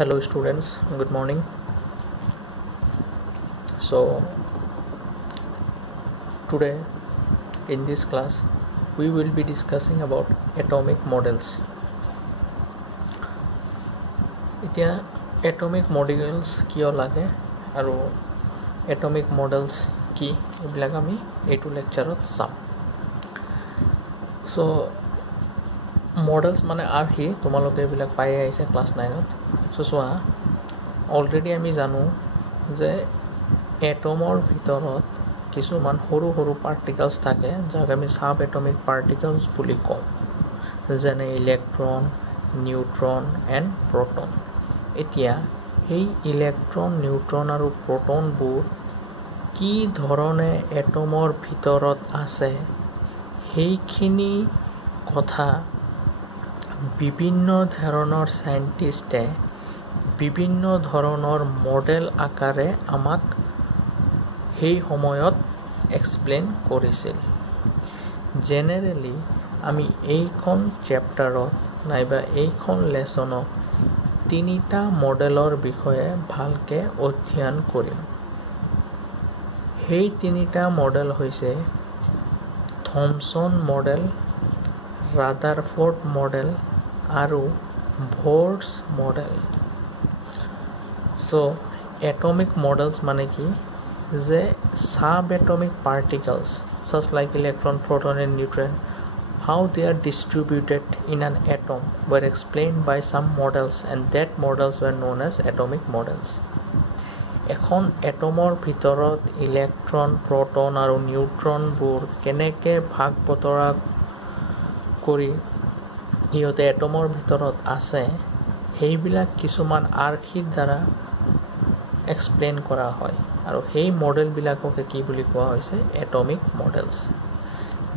Hello students, good morning. So today in this class we will be discussing about atomic models. এতিয়া atomic models কিয় লাগে আৰু atomic models কি এইবিলাক আমি এইটো লেকচাৰত চাম. So models মানে আৰ্হি তোমালোকে এইবিলাক পাই আহিছে ক্লাছ 9ত. So চোৱা অলৰেডি আমি জানো যে এটমৰ ভিতৰত কিছুমান সৰু সৰু পাৰ্টিকলছ থাকে যাক আমি সাব এটমিক পাৰ্টিকলছ বুলি কওঁ, যেনে ইলেক্ট্ৰন, নিউট্ৰন এণ্ড প্ৰটন. এতিয়া এই ইলেক্ট্ৰন, নিউট্ৰন আৰু প্ৰটনবোৰ কি ধৰণে এটমৰ ভিতৰত আছে সেইখিনি কথা বিভিন্ন ধৰণৰ সাইন্টিস্টে বিভিন্ন ধৰণৰ মডেল আকাৰে আমাক সেই সময়ত এক্সপ্লেইন কৰিছিল. জেনেৰেলি আমি এইখন চেপ্টাৰত নাইবা এইখন লেসনত তিনিটা মডেলৰ বিষয়ে ভালকে অধ্যয়ন কৰিম. সেই তিনিটা মডেল হৈছে থমসন মডেল, ৰাদাৰফোৰ্ড মডেল আৰু ভৰ্টছ মডেল. So atomic models মানে কি যে subatomic particles such like electron, proton and neutron, how they are distributed in an atom were explained by some models, and that models were known as atomic models. এখন এটমৰ ভিতৰত electron, proton আৰু নিউট্ৰনবোৰ কেনেকৈ ভাগ বতৰা কৰি ইহঁতে এটমৰ ভিতৰত আছে সেইবিলাক কিছুমান আৰ্হিৰ দ্বাৰা এক্সপ্লেইন কৰা হয় আৰু সেই মডেলবিলাককে কি বুলি কোৱা হৈছে এটমিক মডেলছ.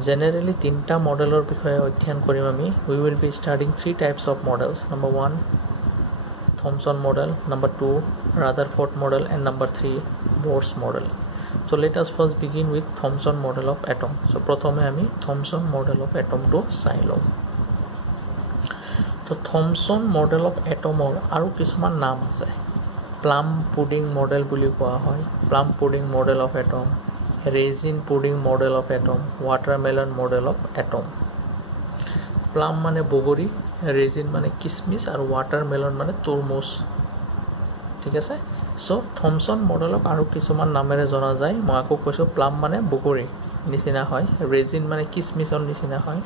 জেনেৰেলি তিনিটা মডেলৰ বিষয়ে অধ্যয়ন কৰিম আমি. We will be studying 3 types of models. Number 1 Thomson model, number 2 Rutherford model and number 3 ভৰ্টছ model. So let us first begin with Thomson model of atom. So প্ৰথমে আমি Thomson model of atom টো চাই লওঁ. তো Thomson model of এটমৰ আৰু কিছুমান নাম আছে. প্লাম পুডিং মডেল বুলি কোৱা হয়, plum pudding model of atom, resin pudding model of atom, watermelon model of atom. Plum মানে বগৰী, ৰেজিন মানে কিচমিচ আৰু ৱাটাৰমেলন মানে তৰমুজ. ঠিক আছে. চ' থমসন মডেলক আৰু কিছুমান নামেৰে জনা যায়. মই আকৌ কৈছোঁ প্লাম মানে বগৰী নিচিনা হয়, ৰেজিন মানে কিচমিচৰ নিচিনা হয়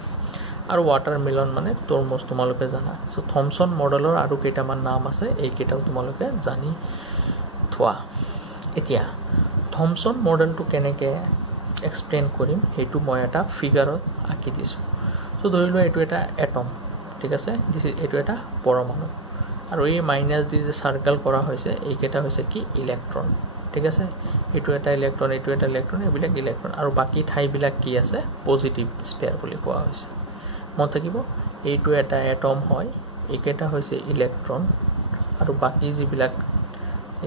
আৰু ৱাটাৰমেলন মানে তৰমুজ তোমালোকে জানা. চ' থমসন মডেলৰ আৰু কেইটামান নাম আছে, এইকেইটাও তোমালোকে জানি থোৱা. এতিয়া থমসন মডেলটো কেনেকৈ এক্সপ্লেইন কৰিম সেইটো মই এটা ফিগাৰত আঁকি দিছোঁ. চ' ধৰি লোৱা এইটো এটা এটম, ঠিক আছে, এইটো এটা পৰমাণু আৰু এই মাইনাছ দি যে চাৰ্কেল কৰা হৈছে এইকেইটা হৈছে কি ইলেক্ট্ৰন. ঠিক আছে, এইটো এটা ইলেক্ট্ৰন, এইটো এটা ইলেক্ট্ৰন, এইবিলাক ইলেক্ট্ৰন আৰু বাকী ঠাইবিলাক কি আছে পজিটিভ স্পেয়াৰ বুলি কোৱা হৈছে. মনত থাকিব এইটো এটা এটম হয়, এইকেইটা হৈছে ইলেক্ট্ৰন আৰু বাকী যিবিলাক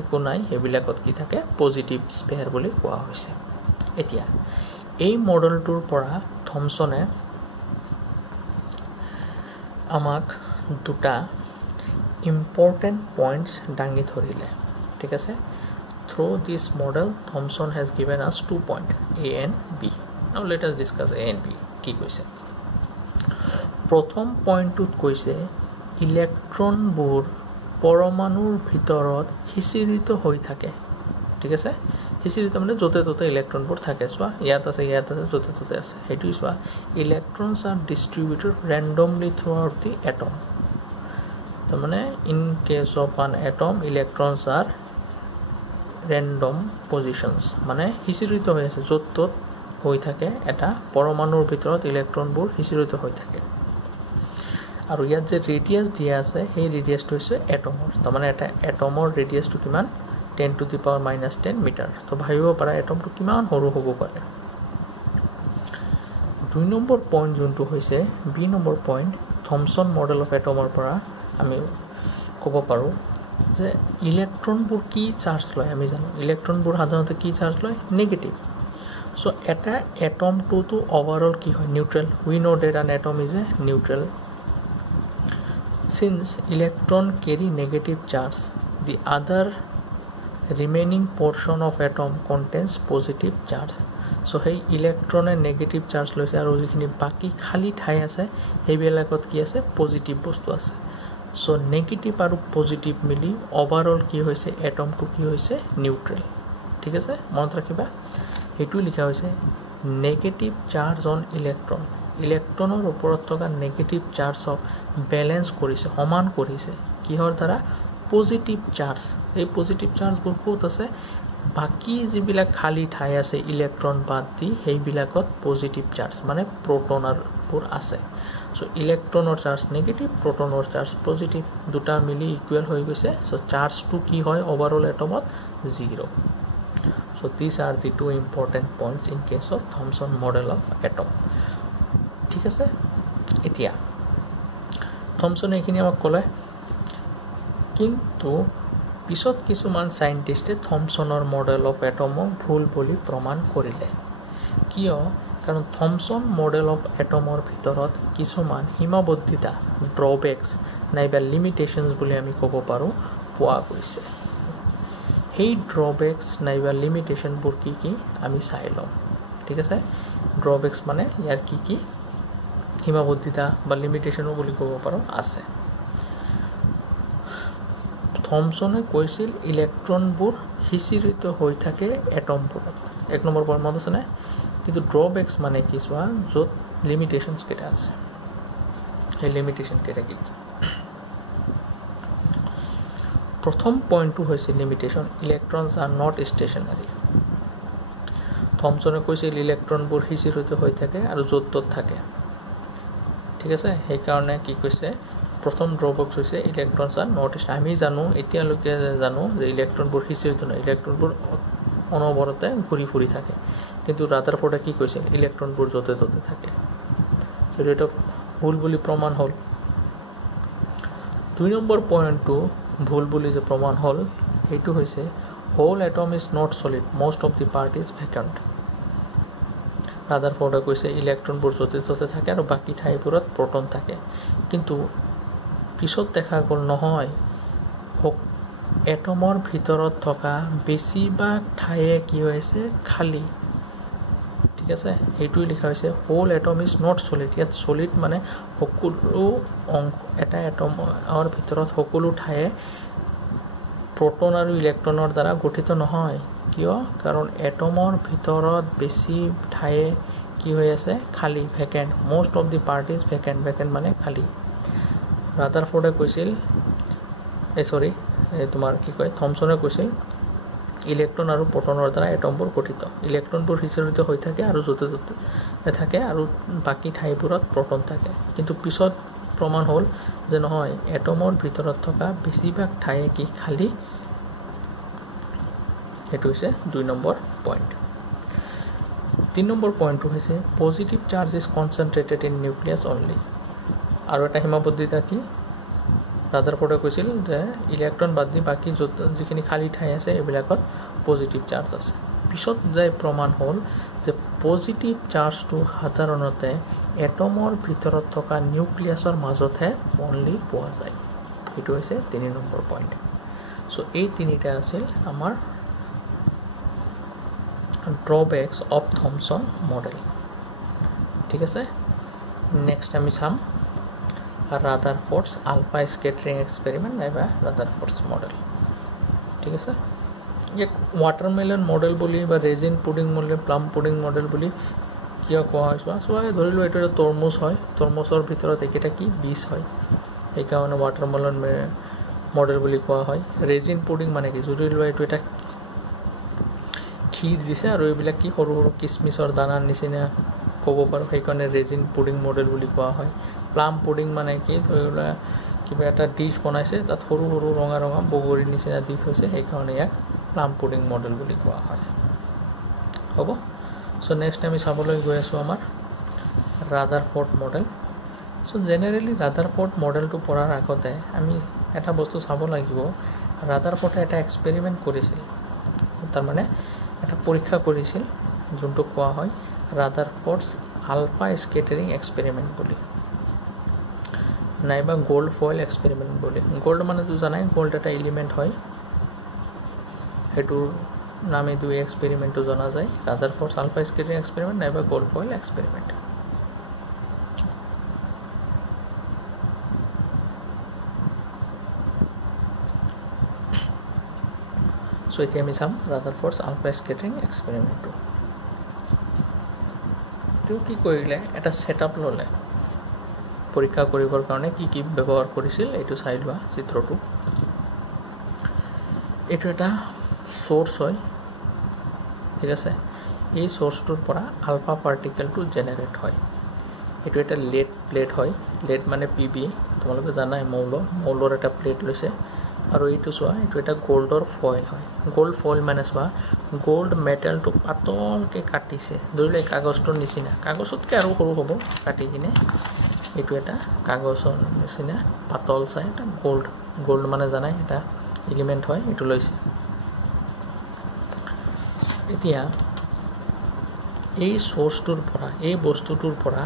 একো নাই সেইবিলাকত কি থাকে পজিটিভ স্পেয়াৰ বুলি কোৱা হৈছে. এতিয়া এই মডেলটোৰ পৰা থমসনে আমাক দুটা ইম্পৰ্টেণ্ট পইণ্টছ দাঙি ধৰিলে. ঠিক আছে. Through this model Thomson has given আছ 2 পইণ্ট A and B. নাও let us discuss A and B. কি কৈছে? প্ৰথম পইণ্টটোত কৈছে ইলেক্ট্ৰনবোৰ পৰমাণুৰ ভিতৰত সিঁচৰিত হৈ থাকে. ঠিক আছে, সিঁচৰিত মানে য'তে ত'তে ইলেক্ট্ৰনবোৰ থাকে. চোৱা ইয়াত আছে, ইয়াত আছে, য'তে ত'তে আছে. সেইটোৱে চোৱা electrons R distributed randomly through out the atom. তাৰমানে in cash of an atom electrons R random পজিশ্যনছ, মানে সিঁচৰিত হৈ আছে, য'ত ত'ত হৈ থাকে. এটা পৰমাণুৰ ভিতৰত ইলেক্ট্ৰনবোৰ সিঁচৰিত হৈ থাকে আৰু ইয়াত যে ৰেডিয়াছ দিয়া আছে সেই ৰেডিয়াছটো হৈছে এটমৰ. তাৰমানে এটা এটমৰ ৰেডিয়াছটো কিমান 10⁻⁻10 মিটাৰ. তো ভাবিব পাৰা এটমটো কিমান সৰু হ'ব পাৰে. 2 নম্বৰ পইণ্ট যোনটো হৈছে B number point Thomson model of এটমৰ পৰা আমি ক'ব পাৰোঁ যে ইলেক্ট্ৰনবোৰ কি চাৰ্জ লয়. আমি জানো ইলেক্ট্ৰনবোৰ সাধাৰণতে কি চাৰ্জ লয়, নেগেটিভ. চ' এটা এটমটোতো অভাৰঅল কি হয়, neutral. We know' that an atom is a neutral. since electron carry negative charge, the other remaining portion of atom contains positive charge. So hey electron negative charge লৈছে আৰু যিখিনি বাকি খালি ঠাই আছে হেবিলাকত কি আছে পজিটিভ বস্তু আছে so negative আৰু positive মিলি overall কি হৈছে atomটো কি হৈছে neutral ঠিক আছে মনত ৰাখিবা এটো লিখা হৈছে negative charge on electron ইলেক্ট্ৰনৰ ওপৰত থকা নেগেটিভ চাৰ্জক ব্যালেন্স কৰিছে সমান কৰিছে কিহৰ দ্বাৰা পজিটিভ চাৰ্জ এই পজিটিভ চাৰ্জবোৰ ক'ত আছে বাকি যিবিলাক খালি ঠাই আছে ইলেক্ট্ৰন বাদ দি হেইবিলাকত পজিটিভ চাৰ্জ মানে প্ৰটনৰ আছে সো ইলেক্ট্ৰনৰ চাৰ্জ নেগেটিভ প্ৰটনৰ চাৰ্জ পজিটিভ দুটা মিলি ইকুৱেল হৈ গৈছে সো চাৰ্জটো কি হয় ওভাৰঅল এটমত 0 so these are the two important points in case of Thomson model of atom ঠিক আছে এতিয়া থমসন এখিনি আমাক কলে কিন্তু পিছত কিছুমান সাইন্টিস্টে থমসনৰ মডেল অফ এটমক ভুল বুলি প্ৰমাণ কৰিলে কিয় কাৰণ থমসন মডেল অফ এটমৰ ভিতৰত কিছুমান সীমাবদ্ধতা ড্ৰবেক্স নাইবা লিমিটেশনস বুলি আমি ক'ব পাৰো পোৱা গৈছে এই ড্ৰবেক্স নাইবা লিমিটেশন বোৰ কি আমি চাই লম ঠিক আছে ড্ৰবেক্স মানে ইয়াৰ কি সীমাবদ্ধতা বা লিমিটেশনও বুলি ক'ব পাৰো আছে থমসনে কৈছিল ইলেক্ট্ৰনবোৰ হিচিৰিত হৈ থাকে এটমবোৰত এক নম্বৰ পইণ্ট মনত আছে না কিন্তু ড্ৰবেক্স মানে কি সোৱা যত লিমিটেশনস কেটা আছে এই লিমিটেশন কেটা কি প্ৰথম পইণ্টটো হৈছে লিমিটেশন ইলেক্ট্ৰনস আৰ নট স্টেশনাৰি থমসনে কৈছিল ইলেক্ট্ৰনবোৰ হিচিৰিত হৈ থাকে আৰু যত তত থাকে ঠিক আছে এই কাৰণে কি কৈছে প্ৰথম ড্ৰবক্স হৈছে ইলেক্ট্ৰনস আৰ নট আমি জানো এতিয়ালৈকে জানো যে ইলেক্ট্ৰনবোৰ হিচিৰিত নহয় ইলেক্ট্ৰনবোৰ অনবৰতে ঘূৰি ফুৰি থাকে কিন্তু ৰাদাৰফোৰ্ডে কি কৈছে ইলেক্ট্ৰনবোৰ যতে ততে থাকে সো এটা ভুল বুলি প্ৰমাণ হল দুই নম্বৰ পইণ্টটো ভুল বুলি যে প্ৰমাণ হল এটো হৈছে whole atom is not solid most of the part is vacant ৰাদাৰফোৰ্ডে কৈছে ইলেক্ট্ৰনবোৰ যতে ততে থাকে আৰু বাকি ঠাইবোৰত প্ৰটন থাকে কিন্তু পিছত দেখা গল নহয় এটমৰ ভিতৰত থকা বেছিভাগ ঠাইয়ে কি হৈছে খালি ঠিক আছে এইটোই লিখা হৈছে whole atom is not solid ইয়াত সলিড মানে সকলো এটা এটমৰ ভিতৰত সকলো ঠাইয়ে প্ৰটন আৰু ইলেক্ট্ৰনৰ দ্বাৰা গঠিত নহয় কিয় কাৰণ এটমৰ ভিতৰত বেছি ঠাইয়ে কি হৈ আছে খালি vacant most of the part is vacant মানে খালি ৰাদাৰফোৰ্ডে কৈছিল তোমাৰ কি কয় থমসনে কৈছিল ইলেক্ট্ৰন আৰু প্ৰটনৰ দ্বাৰা এটমবোৰ গঠিত ইলেক্ট্ৰনবোৰ হিচিৰিত হৈ থাকে আৰু যতে ততে থাকে আৰু বাকি ঠাইবোৰত প্ৰটন থাকে কিন্তু পিছত প্ৰমাণ হল যে নহয় এটমৰ ভিতৰত থকা বেছিভাগ ঠাইয়ে কি খালি এটো হৈছে 2 নম্বৰ পইণ্ট 3 নম্বৰ পইণ্টটো হৈছে positive charge is concentrated in nucleus only আৰু এটা সীমাবদ্ধতা কি ৰাদাৰফোৰ্ডে কৈছিল যে ইলেক্ট্ৰন বাদ দি বাকি যিখিনি খালি ঠাই আছে এবিলাকত পজিটিভ চাৰ্জ আছে পিছত যে প্ৰমাণ হল যে পজিটিভ চাৰ্জটো সাধাৰণতে এটমৰ ভিতৰত থকা নিউক্লিয়াছৰ মাজতহে অনলি পোৱা যায় এটো হৈছে 3 নম্বৰ পইণ্ট সো এই তিনিটা আছিল আমাৰ drawbacks of Thomson model ঠিক আছে নেক্সট আমি চাম Rutherford's alpha scattering experiment নাইবা Rutherford's model ঠিক আছে এক watermelon model বুলি বা resin pudding model plum pudding model বুলি কিয় কোৱা হৈছে ধৰি লও এটা তৰমুজ হয় তৰমুজৰ ভিতৰত একেটা কি বীজ হয় এই কাৰণে watermelon model বুলি কোৱা হয় resin pudding মানে কি ধৰি লও এটা ক্ষীৰ দিছে আৰু এইবিলাক কি সৰু সৰু কিসমিসৰ দানাৰ নিচিনা ক'ব পাৰো সেই কাৰণে resin pudding model বুলি কোৱা হয় প্লাম পুডিং মানে কি ধৰিলা কিবা এটা ডিশ বনাইছে তাত সৰু সৰু ৰঙা ৰঙা বগৰীৰ নিচিনা দি থৈছে সেই কাৰণে ইয়াক প্লাম পুডিং মডেল বুলি কোৱা হয় হ'ব সো নেক্সট আমি চাবলৈ গৈ আছো আমাৰ Rutherford model so generally Rutherford মডেলটো পঢ়াৰ আগতে আমি এটা বস্তু চাব লাগিব ৰাদাৰফোৰ্ডে এটা এক্সপেৰিমেন্ট কৰিছিল তাৰ মানে এটা পৰীক্ষা কৰিছিল যোনটো কোৱা হয় ৰাদাৰফোৰ্ডছ আলফা স্কেটাৰিং এক্সপেৰিমেন্ট বুলি নাইবা গোল্ড ফয়েল এক্সপেৰিমেণ্ট বুলি গোল্ড মানেতো জানাই গোল্ড এটা এলিমেণ্ট হয় সেইটোৰ নামে দুই এক্সপেৰিমেণ্টটো জনা যায় ৰাদাৰফৰ্ড আলফা স্কেটাৰিং এক্সপেৰিমেণ্ট নাইবা গোল্ড ফয়েল এক্সপেৰিমেণ্ট সো এতিয়া আমি চাম ৰাদাৰফৰ্ড আলফা স্কেটাৰিং এক্সপেৰিমেণ্টটো তেওঁ কি কৰিলে এটা সেটআপ ললে পৰীক্ষা কৰিবৰ কাৰণে কি কি ব্যৱহাৰ কৰিছিল এইটো চাই লোৱা চিত্ৰটো এইটো এটা সোৰ্স হয় ঠিক আছে এই সোৰ্সটোৰ পৰা আলফা পাৰ্টিকেলটো জেনাৰেট হয় এইটো এটা লেড প্লেট হয় লেড মানে পিবি তোমালোকে জানাই মৌলৰ এটা প্লেট লৈছে আৰু এইটো চোৱা এইটো এটা গোল্ডৰ ফয়েল হয় গোল্ড ফয়েল মানে চোৱা গোল্ড মেটেলটো পাতলকৈ কাটিছে ধৰিলে কাগজটোৰ নিচিনা কাগজতকৈ আৰু সৰু হ'ব কাটি কিনে এইটো এটা কাগজৰ নিচিনা পাতল চাই এটা গোল্ড মানে জানাই এটা এলিমেণ্ট হয় এইটো লৈছে এতিয়া এই সোৰ্সটোৰ পৰা এই বস্তুটোৰ পৰা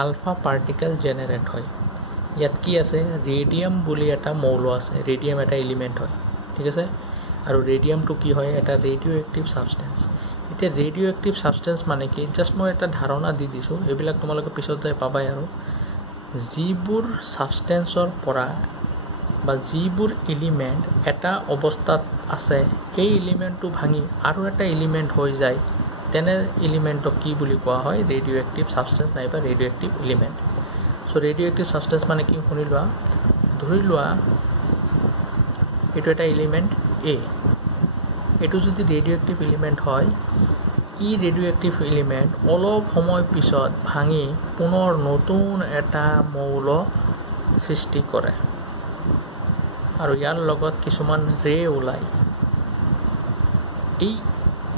আলফা পাৰ্টিকেল জেনাৰেট হয় ইয়াত কি আছে ৰেডিয়াম বুলি এটা মৌল আছে ৰেডিয়াম এটা এলিমেণ্ট হয় ঠিক আছে আৰু ৰেডিয়ামটো কি হয় এটা ৰেডিঅ' এক্টিভ সাবষ্টেন্স এতিয়া ৰেডিঅ' এক্টিভ সাবষ্টেন্স মানে কি জাস্ট মই এটা ধাৰণা দি দিছোঁ এইবিলাক তোমালোকে পিছত যাই পাবাই আৰু যিবোৰ সাবষ্টেন্সৰ পৰা বা যিবোৰ এলিমেণ্ট এটা অৱস্থাত আছে এই এলিমেণ্টটো ভাঙি আৰু এটা এলিমেণ্ট হৈ যায় তেনে এলিমেণ্টক কি বুলি কোৱা হয় ৰেডিঅ' এক্টিভ সাবষ্টেন্স নাইবা radioactive element so radioactive substance মানে কি শুনি লোৱা ধৰি লোৱা এইটো এটা এলিমেণ্ট এ এইটো যদি ৰেডিঅ' এক্টিভ এলিমেণ্ট হয় ই ৰেডিঅ' এক্টিভ এলিমেণ্ট অলপ সময় পিছত ভাঙি পুনৰ নতুন এটা মৌল সৃষ্টি কৰে আৰু ইয়াৰ লগত কিছুমান ৰে ওলাই এই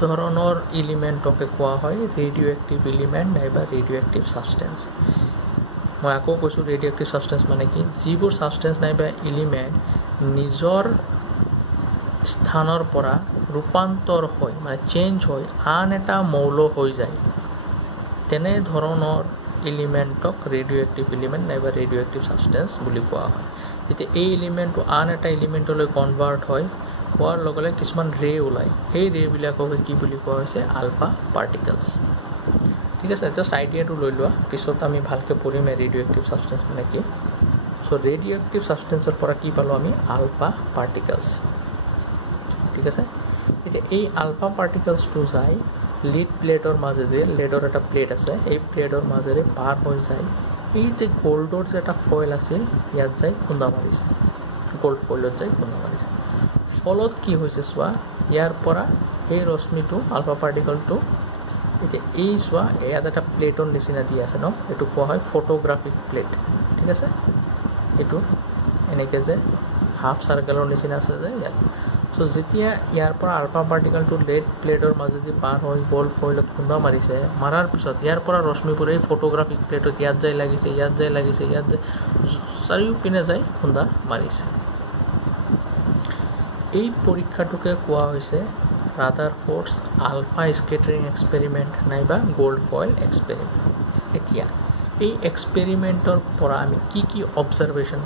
ধৰণৰ এলিমেণ্টকে কোৱা হয় ৰেডিঅ' এক্টিভ এলিমেণ্ট নাইবা ৰেডিঅ' এক্টিভ সাবষ্টেন্স মই আকৌ কৈছোঁ ৰেডিঅ' এক্টিভ সাবষ্টেন্স মানে কি যিবোৰ সাবষ্টেন্স নাইবা এলিমেণ্ট নিজৰ স্থানৰ পৰা ৰূপান্তৰ হৈ মানে চেঞ্জ হৈ আন এটা মৌল হৈ যায় তেনে ধৰণৰ এলিমেণ্টক ৰেডিঅ' এক্টিভ এলিমেণ্ট নাইবা ৰেডিঅ' এক্টিভ সাবষ্টেন্স বুলি কোৱা হয় যেতিয়া এই এলিমেণ্টটো আন এটা এলিমেণ্টলৈ কনভাৰ্ট হয় হোৱাৰ লগে লগে কিছুমান ৰে ওলায় সেই ৰেবিলাককে কি বুলি কোৱা হৈছে আলফা পাৰ্টিকেলছ ঠিক আছে জাষ্ট আইডিয়াটো লৈ লোৱা পিছত আমি ভালকৈ পঢ়িম ৰেডিঅ' এক্টিভ সাবষ্টেন্স মানে কি সো ৰেডিঅ' এক্টিভ সাবষ্টেন্সৰ পৰা কি পালোঁ আমি আলফা পাৰ্টিকেলছ ঠিক আছে এতিয়া এই আলফা পাৰ্টিকেলছটো যায় লিড প্লেটৰ মাজেৰে লেডৰ এটা প্লেট আছে এই প্লেটৰ মাজেৰে পাৰ হৈ যায় এই যে গোল্ডৰ যে এটা ফয়েল আছিল ইয়াত যাই খুন্দা মাৰিছে গোল্ড ফয়েলত যাই খুন্দা মাৰিছে ফলত কি হৈছে চোৱা ইয়াৰ পৰা এই ৰশ্মিটো আলফা পাৰ্টিকেলটো এতিয়া এই চোৱা ইয়াত এটা প্লেটৰ নিচিনা দি আছে ন এইটো কোৱা হয় ফটোগ্ৰাফিক প্লেট ঠিক আছে এইটো এনেকৈ যে হাফ চাৰ্কেলৰ নিচিনা আছে যে ইয়াত সো যেতিয়া ইয়াৰ পৰা আলফা পাৰ্টিকেলটো লেড প্লেটৰ মাজেদি পাৰ হৈ গোল্ড ফয়েলত খুন্দা মাৰিছে মাৰাৰ পিছত ইয়াৰ পৰা ৰশ্মিবোৰ এই ফটোগ্ৰাফিক প্লেটত ইয়াত যাই লাগিছে ইয়াত যাই লাগিছে ইয়াত যাই চাৰিওপিনে যাই খুন্দা মাৰিছে এই পৰীক্ষাটোকে কোৱা হৈছে ৰাদাৰফৰ্ড আলফা স্কেটাৰিং এক্সপেৰিমেণ্ট নাইবা গোল্ড ফয়েল এক্সপেৰিমেণ্ট এতিয়া এই এক্সপেৰিমেণ্টৰ পৰা আমি কি কি অবজাৰভেশ্যন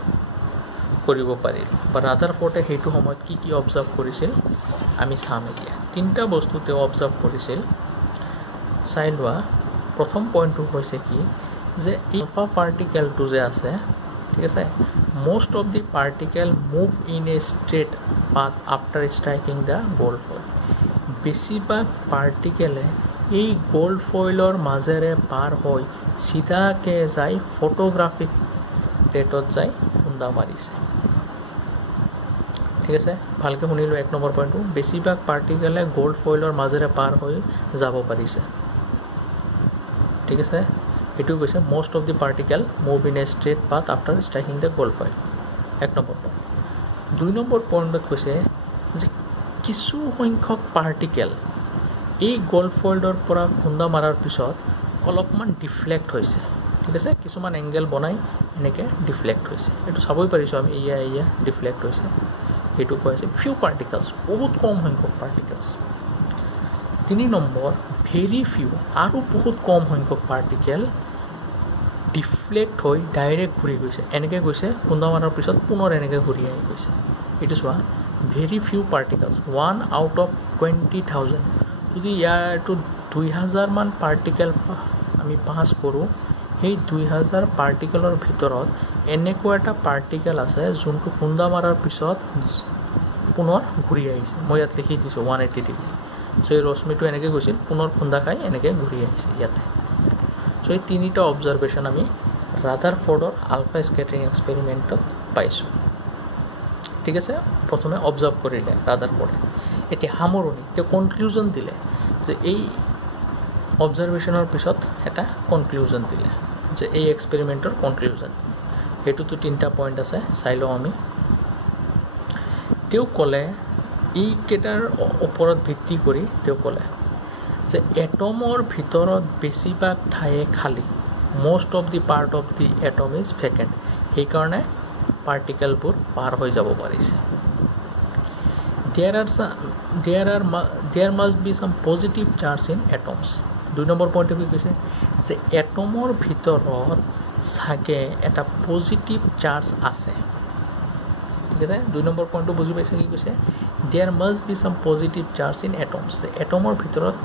কৰিব পাৰিল বা ৰাদাৰফৰ্ডে সেইটো সময়ত কি কি অবজাৰ্ভ কৰিছিল আমি চাম এতিয়া তিনিটা বস্তু তেওঁ অবজাৰ্ভ কৰিছিল চাই লোৱা প্ৰথম পইণ্টটো হৈছে কি যে আলফা পাৰ্টিকেলটো যে আছে ঠিক আছে most of the particle move in a straight path after striking the gold foil বেছিভাগ পাৰ্টিকেলে এই গোল্ড ফয়েলৰ মাজেৰে পাৰ হৈ চিধাকৈ যাই ফটোগ্ৰাফিক প্লেটত যাই খুন্দা মাৰিছে ঠিক আছে ভালকৈ শুনিলো এক নম্বৰ পইণ্টটো বেছিভাগ পাৰ্টিকেলে গোল্ড ফয়েলৰ মাজেৰে পাৰ হৈ যাব পাৰিছে ঠিক আছে এইটো কৈছে most of the particle move in a straight path after striking the gold foil এক নম্বৰ পইণ্ট দুই নম্বৰ পইণ্টত কৈছে যে কিছু সংখ্যক পাৰ্টিকেল এই গোল্ড ফয়েলৰ পৰা খুন্দা মাৰাৰ পিছত অলপমান ডিফ্লেক্ট হৈছে ঠিক আছে কিছুমান এংগেল বনাই এনেকৈ ডিফ্লেক্ট হৈছে এইটো চাবই পাৰিছোঁ আমি এয়া ডিফ্লেক্ট হৈছে এইটো কৈছে ফিউ পাৰ্টিকেলছ বহুত কম সংখ্যক পাৰ্টিকেলছ তিনি নম্বৰ ভেৰি ফিউ আৰু বহুত কম সংখ্যক পাৰ্টিকেল ডিফ্লেক্ট হৈ ডাইৰেক্ট ঘূৰি গৈছে এনেকৈ গৈছে খুন্দা মৰাৰ পিছত পুনৰ এনেকৈ ঘূৰি আহি গৈছে এইটো চোৱা very few particles 1 out of 20,000 যদি ইয়াৰটো 2000 মান পাৰ্টিকেল আমি পাছ কৰোঁ সেই 2000 পাৰ্টিকেলৰ ভিতৰত এনেকুৱা এটা পাৰ্টিকেল আছে যোনটো খুন্দা মৰাৰ পিছত পুনৰ ঘূৰি আহিছে মই ইয়াত লিখি দিছোঁ 180 ডিগ্ৰী চ' এই ৰশ্মিটো এনেকৈ গৈছিল পুনৰ খুন্দা খাই এনেকৈ ঘূৰি আহিছে ইয়াতে চ' এই তিনিটা অবজাৰভেশ্যন আমি ৰাদাৰফৰ্ডৰ আলফা স্কেটাৰিং এক্সপেৰিমেণ্টত পাইছোঁ ঠিক আছে প্ৰথমে অবজাৰ্ভ কৰিলে ৰাদাৰফৰ্ডে এতিয়া সামৰণি তেওঁ কনক্লুজন দিলে যে এই অবজাৰভেশ্যনৰ পিছত এটা কনক্লুজন দিলে যে এই এক্সপেৰিমেণ্টৰ কনক্লুজন সেইটোতো তিনিটা পইণ্ট আছে চাই লওঁ আমি তেওঁ ক'লে এইকেইটাৰ ওপৰত ভিত্তি কৰি তেওঁ ক'লে যে এটমৰ ভিতৰত বেছিভাগ ঠায়ে খালী most of the part of the atom is vacant সেইকাৰণে পাৰ্টিকেলবোৰ পাৰ হৈ যাব পাৰিছে there must be some positive charge in atoms 2 number পইণ্টটো কি কৈছে যে এটমৰ ভিতৰত সাগে এটা পজিটিভ চাৰ্জ আছে ঠিক আছে 2 নম্বৰ পইণ্টটো বুজি পাইছে কি কৈছে there must be some positive charge in atoms এটমৰ ভিতৰত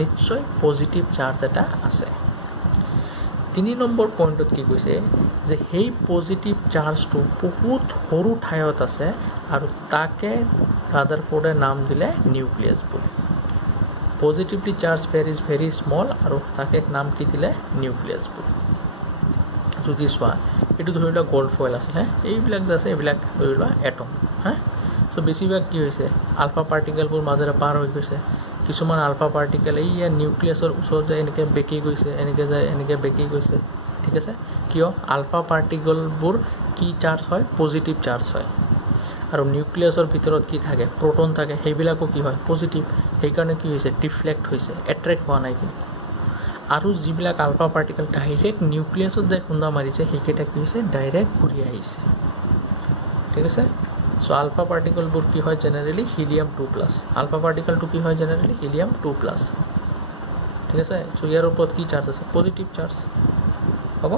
নিশ্চয় পজিটিভ চাৰ্জ এটা আছে 3 নম্বৰ পইণ্টত কি কৈছে যে সেই পজিটিভ চাৰ্জটো বহুত সৰু ঠাইত আছে আৰু তাকে ৰাদাৰফৰ্ডে নাম দিলে নিউক্লিয়াছ বুলি পজিটিভলি চাৰ্জ পেয়াৰ ইজ ভেৰি স্মল আৰু তাকে নাম কি দিলে নিউক্লিয়াছ বুলি যদি চোৱা এইটো ধৰি লোৱা গল্ড ফয়েল আছে এইবিলাক যে আছে এইবিলাক ধৰি লোৱা এটম চ' বেছিভাগ কি হৈছে আলফা পাৰ্টিকেলবোৰ মাজেৰে পাৰ হৈ গৈছে কিছুমান আলফা পাৰ্টিকেল এই নিউক্লিয়াছৰ ওচৰত যায় এনেকৈ বেকি গৈছে এনেকৈ যায় এনেকৈ বেকি গৈছে ঠিক আছে কিয় আলফা পাৰ্টিকেলবোৰ কি চাৰ্জ হয় পজিটিভ চাৰ্জ হয় আৰু নিউক্লিয়াছৰ ভিতৰত কি থাকে প্ৰটন থাকে সেইবিলাকো কি হয় পজিটিভ সেইকাৰণে কি হৈছে ডিফ্লেক্ট হৈছে এট্ৰেক্ট হোৱা নাই কিন্তু আৰু যিবিলাক আলফা পাৰ্টিকেল ডাইৰেক্ট নিউক্লিয়াছত যায় খুন্দা মাৰিছে সেইকেইটা কি হৈছে ডাইৰেক্ট ঘূৰি আহিছে ঠিক আছে চ' আলফা পাৰ্টিকেলবোৰ কি হয় জেনেৰেলি হিলিয়াম 2+ আলফা পাৰ্টিকেলটো কি হয় জেনেৰেলি হিলিয়াম 2+ ঠিক আছে চ' ইয়াৰ ওপৰত কি চাৰ্জ আছে পজিটিভ চাৰ্জ হ'ব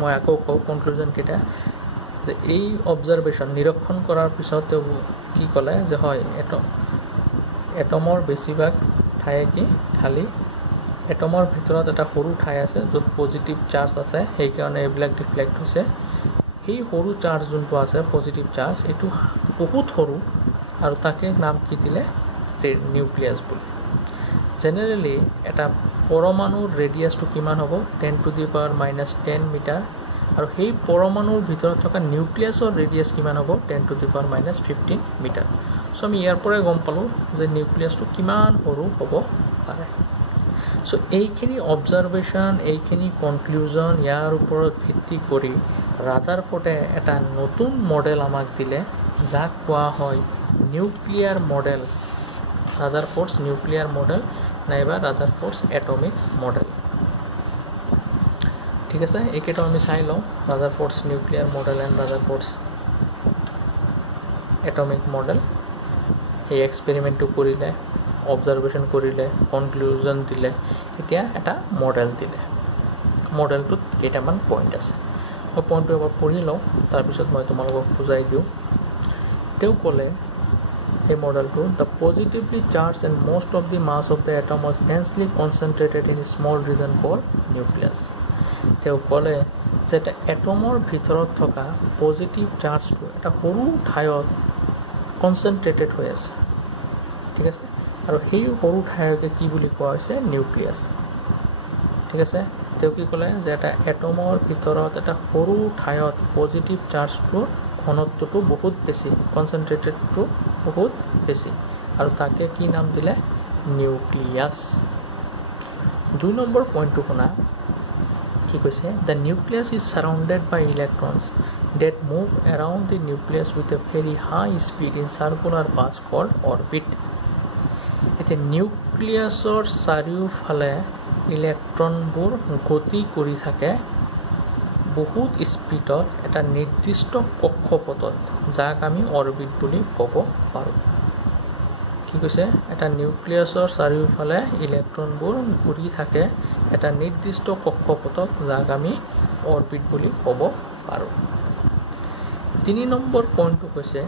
মই আকৌ কওঁ কনক্লুজন কেইটা যে এই অবজাৰভেশ্যন নিৰীক্ষণ কৰাৰ পিছত তেওঁ কি ক'লে যে হয় এটমৰ বেছিভাগ ঠায়ে কি খালী এটমৰ ভিতৰত এটা সৰু ঠাই আছে য'ত পজিটিভ চাৰ্জ আছে সেইকাৰণে এইবিলাক ডিফ্লেক্ট হৈছে সেই সৰু চাৰ্জ যোনটো আছে পজিটিভ চাৰ্জ এইটো বহুত সৰু আৰু তাকে নাম কি দিলে নিউক্লিয়াছ বুলি জেনেৰেলি এটা পৰমাণুৰ ৰেডিয়াছটো কিমান হ'ব 10⁻⁻10 মিটাৰ আৰু সেই পৰমাণুৰ ভিতৰত থকা নিউক্লিয়াছৰ ৰেডিয়াছ কিমান হ'ব 10⁻⁻15 মিটাৰ চ' আমি ইয়াৰ পৰাই গম পালোঁ যে নিউক্লিয়াছটো কিমান সৰু হ'ব পাৰে চ' এইখিনি অবজাৰভেশ্যন এইখিনি কনক্লুজন ইয়াৰ ওপৰত ভিত্তি কৰি ৰাদাৰফৰ্ডে এটা নতুন মডেল আমাক দিলে যাক কোৱা হয় নিউক্লিয়াৰ মডেল ৰাদাৰফৰ্ডছ নিউক্লিয়াৰ মডেল নাইবা ৰাদাৰফৰ্ডছ এটমিক মডেল ঠিক আছে এইকেইটা আমি চাই লওঁ Rutherford's nuclear model and Rutherford's atomic model এই এক্সপেৰিমেণ্টটো কৰিলে অবজাৰভেশ্যন কৰিলে কনক্লুজন দিলে এতিয়া এটা মডেল দিলে মডেলটোত কেইটামান পইণ্ট আছে মই পইণ্টটো এবাৰ পঢ়ি লওঁ তাৰপিছত মই তোমালোকক বুজাই দিওঁ তেওঁ ক'লে এই মডেলটো the positively charged and most of the mass of the atom was densely concentrated in small region call nucleus তেওঁ ক'লে যে এটা এটমৰ ভিতৰত থকা পজিটিভ চাৰ্জটো এটা সৰু ঠাইত কনচেনট্ৰেটেড হৈ আছে ঠিক আছে আৰু সেই সৰু ঠাইকে কি বুলি কোৱা হৈছে নিউক্লিয়াছ ঠিক আছে তেওঁ কি ক'লে যে এটা এটমৰ ভিতৰত এটা সৰু ঠাইত পজিটিভ চাৰ্জটোৰ ঘনত্বটো বহুত বেছি কনচেনট্ৰেটেডটো বহুত বেছি আৰু তাকে কি নাম দিলে নিউক্লিয়াছ 2 নম্বৰ পইণ্টটো শুনা কি কৈছে the nucleus is surrounded by electrons that move around the nucleus with a very high speed in circular paths called orbit এতে নিউক্লিয়াছৰ চাৰিওফালে ইলেক্ট্ৰনবোৰ গতি কৰি থাকে বহুত স্পীডত এটা নিৰ্দিষ্ট কক্ষপথত যাক আমি অৰবিট বুলি ক'ব পাৰোঁ কি কৈছে এটা নিউক্লিয়াছৰ চাৰিওফালে ইলেক্ট্ৰনবোৰ ঘূৰি থাকে এটা নিৰ্দিষ্ট কক্ষপথক যাক আমি অৰবিট বুলি ক'ব পাৰোঁ 3 নম্বৰ পইণ্টটো কৈছে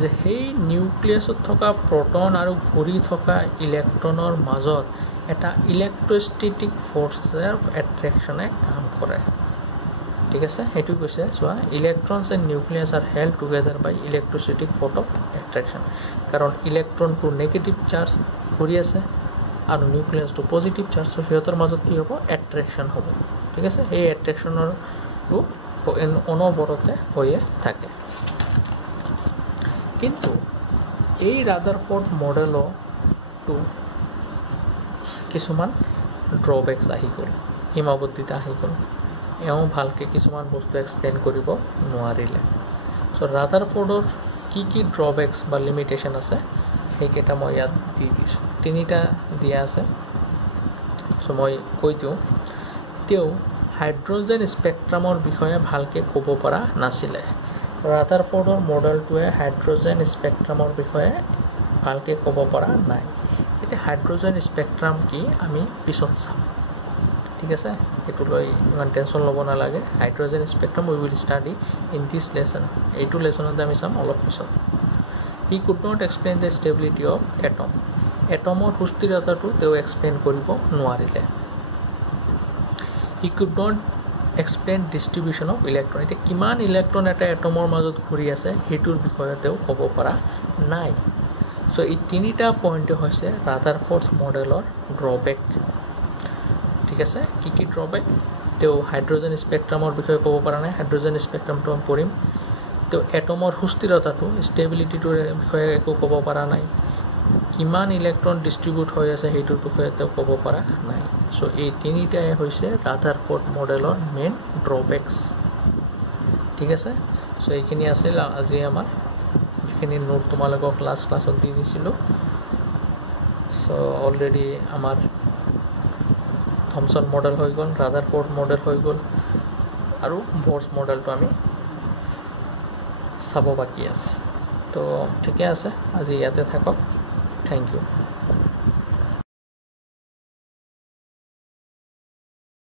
যে সেই নিউক্লিয়াছত থকা প্ৰটন আৰু ঘূৰি থকা ইলেক্ট্ৰনৰ মাজত এটা ইলেক্ট্ৰষ্টেটিক ফৰ্চৰ এট্ৰেকশ্যনে কাম কৰে ঠিক আছে সেইটো কৈছে চোৱা electrons and nucleus are held together by electrostatic force of attraction কাৰণ ইলেক্ট্ৰনটো নেগেটিভ চাৰ্জ ঘূৰি আছে আৰু নিউক্লিয়াছটো পজিটিভ চাৰ্জ সিহঁতৰ মাজত কি হ'ব এট্ৰেকশ্যন হ'ব ঠিক আছে এই এট্ৰেকশ্যনৰটো অনবৰতে হৈয়ে থাকে কিন্তু এই ৰাদাৰফৰ্ড মডেলটো কিছুমান ড্ৰবেকছ আহি গ'ল সীমাবদ্ধতা আহি গ'ল এওঁ ভালকৈ কিছুমান বস্তু এক্সপ্লেইন কৰিব নোৱাৰিলে চ' ৰাদাৰফৰ্ডৰ কি ড্ৰবেকছ বা লিমিটেশ্যন আছে সেইকেইটা মই ইয়াত দি দিছোঁ 3টা দিয়া আছে চ' মই কৈ দিওঁ তেওঁ হাইড্ৰজেন স্পেক্ট্ৰামৰ বিষয়ে ভালকৈ ক'ব পৰা নাছিলে ৰাদাৰফৰ্ডৰ মডেলটোৱে হাইড্ৰজেন স্পেক্ট্ৰামৰ বিষয়ে ভালকৈ ক'ব পৰা নাই এতিয়া হাইড্ৰজেন স্পেক্ট্ৰাম কি আমি পিছত চাম ঠিক আছে এইটো লৈ ইমান টেনশ্যন ল'ব নালাগে hydrogen spectrum we will study in this lesson এইটো লেচনতে আমি চাম অলপ পিছত he could not explain the stability of atom এটমৰ সুস্থিৰতাটো তেওঁ এক্সপ্লেইন কৰিব নোৱাৰিলে he could not explain distribution of electron এতিয়া কিমান ইলেক্ট্ৰন এটা এটমৰ মাজত ঘূৰি আছে সেইটোৰ বিষয়ে তেওঁ ক'ব পৰা নাই চ' এই 3টা পইণ্টে হৈছে ৰাদাৰফৰ্ড মডেলৰ ড্ৰবেক ঠিক আছে কি ড্ৰবেক তেওঁ হাইড্ৰজেন স্পেক্ট্ৰামৰ বিষয়ে ক'ব পৰা নাই হাইড্ৰজেন স্পেক্ট্ৰামটো আমি পঢ়িম তেওঁ এটমৰ সুস্থিৰতাটো ষ্টেবিলিটিটোৰ বিষয়ে একো ক'ব পৰা নাই কিমান ইলেক্ট্ৰন ডিষ্ট্ৰিবিউট হৈ আছে সেইটোৰ বিষয়ে তেওঁ ক'ব পৰা নাই চ' এই 3টাই হৈছে ৰাদাৰফৰ্ড মডেলৰ মেইন ড্ৰবেকছ ঠিক আছে চ' এইখিনি আছিল আজি আমাৰ যিখিনি নোট তোমালোকক ক্লাছত দি দিছিলোঁ চ' অলৰেডি আমাৰ থমছন মডেল হৈ গ'ল ৰাদাৰফৰ্ড মডেল হৈ গ'ল আৰু বৰ্ছ মডেলটো আমি চাব বাকী আছে তো ঠিকে আছে আজি ইয়াতে থাকক থেংক ইউ